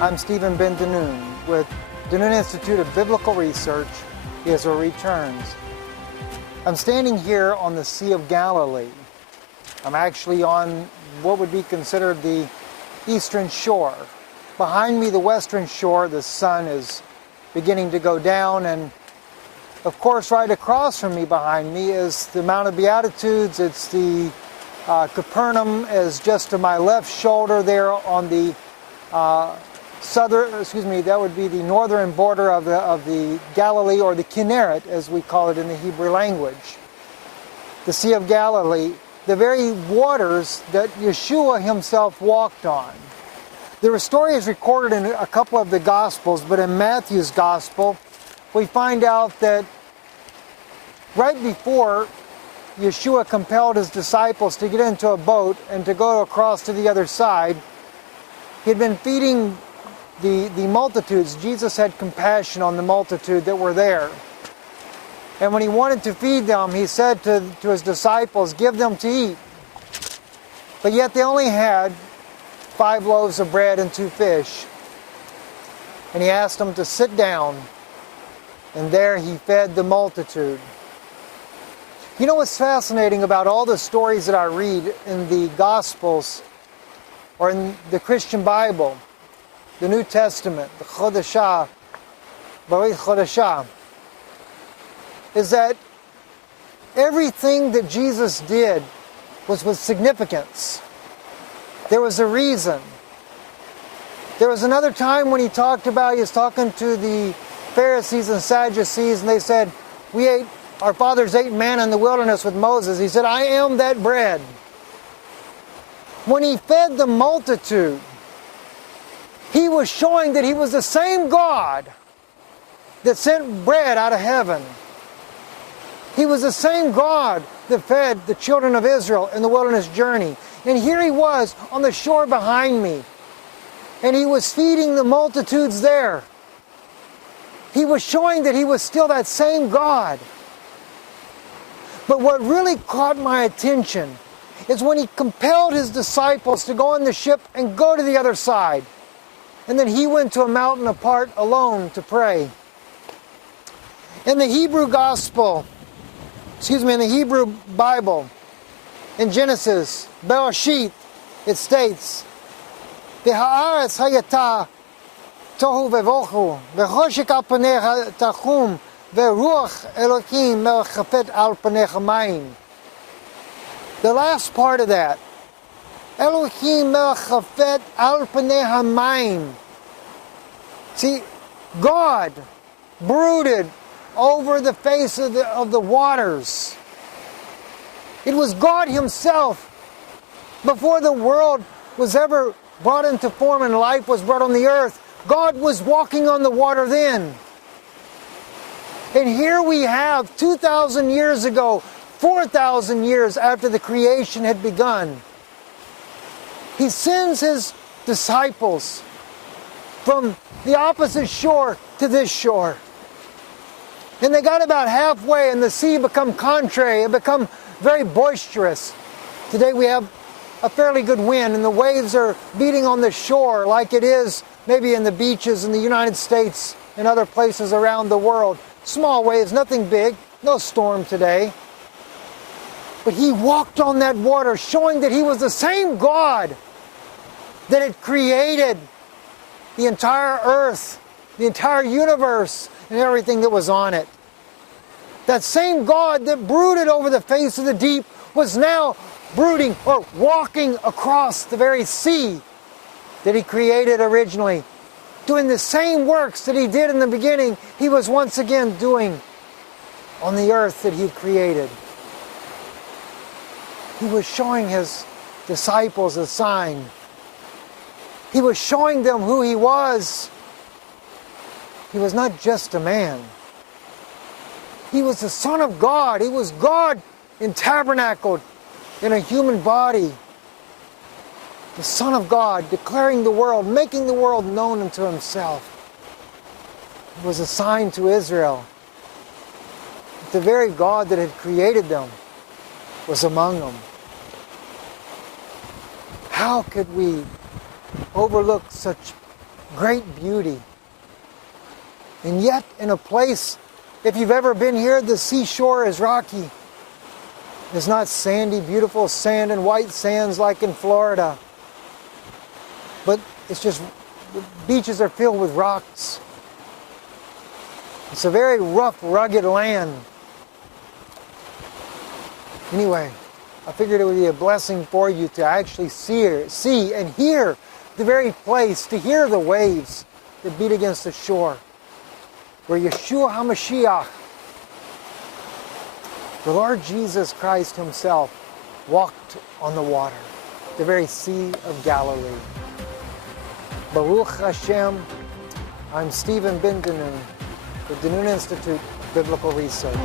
I'm Stephen Ben Danoon with Danoon Institute of Biblical Research, Israel Returns. I'm standing here on the Sea of Galilee. I'm actually on what would be considered the eastern shore. Behind me, the western shore, the sun is beginning to go down, and of course right across from me, behind me, is the Mount of Beatitudes. It's the Capernaum is just to my left shoulder there on the that would be the northern border of the Galilee, or the Kinneret, as we call it in the Hebrew language. The Sea of Galilee, the very waters that Yeshua himself walked on. The story is recorded in a couple of the Gospels, but in Matthew's Gospel, we find out that right before Yeshua compelled his disciples to get into a boat and to go across to the other side, he had been feeding the multitudes. Jesus had compassion on the multitude that were there. And when he wanted to feed them, he said to his disciples, "Give them to eat." But yet they only had 5 loaves of bread and 2 fish. And he asked them to sit down, and there he fed the multitude. You know what's fascinating about all the stories that I read in the Gospels or in the Christian Bible, the New Testament, the Chodeshah, Barit Chodeshah, is that everything that Jesus did was with significance. There was a reason. There was another time when he was talking to the Pharisees and Sadducees, and they said, our fathers ate manna in the wilderness with Moses. He said, "I am that bread." When he fed the multitude, he was showing that he was the same God that sent bread out of heaven. He was the same God that fed the children of Israel in the wilderness journey. And here he was on the shore behind me, and he was feeding the multitudes there. He was showing that he was still that same God. But what really caught my attention is when he compelled his disciples to go on the ship and go to the other side. And then he went to a mountain apart alone to pray. In the Hebrew Bible, in Genesis, Bereshit, it states, "V'ha'aretz hayata tohu vevochu, v'choshek al panecha tachum, v'ruach Elokim merchafet al panecha mayim." The last part of that, Elohim merchafet al panei hamayim. See, God brooded over the face of the waters. It was God himself. Before the world was ever brought into form and life was brought on the earth, God was walking on the water then. And here we have, 2,000 years ago, 4,000 years after the creation had begun, he sends his disciples from the opposite shore to this shore. And they got about halfway, and the sea become contrary. It become very boisterous. Today we have a fairly good wind, and the waves are beating on the shore like it is maybe in the beaches in the United States and other places around the world. Small waves, nothing big, no storm today. But he walked on that water, showing that he was the same God that had created the entire earth, the entire universe, and everything that was on it. That same God that brooded over the face of the deep was now brooding or walking across the very sea that he created originally. Doing the same works that he did in the beginning, he was once again doing on the earth that he created. He was showing his disciples a sign. He was showing them who he was. He was not just a man. He was the Son of God. He was God tabernacled in a human body. the Son of God, declaring the world, making the world known unto himself. It was a sign to Israel that the very God that had created them was among them. How could we overlook such great beauty? And yet, in a place, if you've ever been here, the seashore is rocky. It's not sandy, beautiful sand and white sands like in Florida. But it's just, the beaches are filled with rocks. It's a very rough, rugged land. Anyway, I figured it would be a blessing for you to actually see and hear the very place, to hear the waves that beat against the shore, where Yeshua HaMashiach, the Lord Jesus Christ himself, walked on the water, the very Sea of Galilee. Baruch Hashem. I'm Stephen Ben Danun, the Danun Institute of Biblical Research.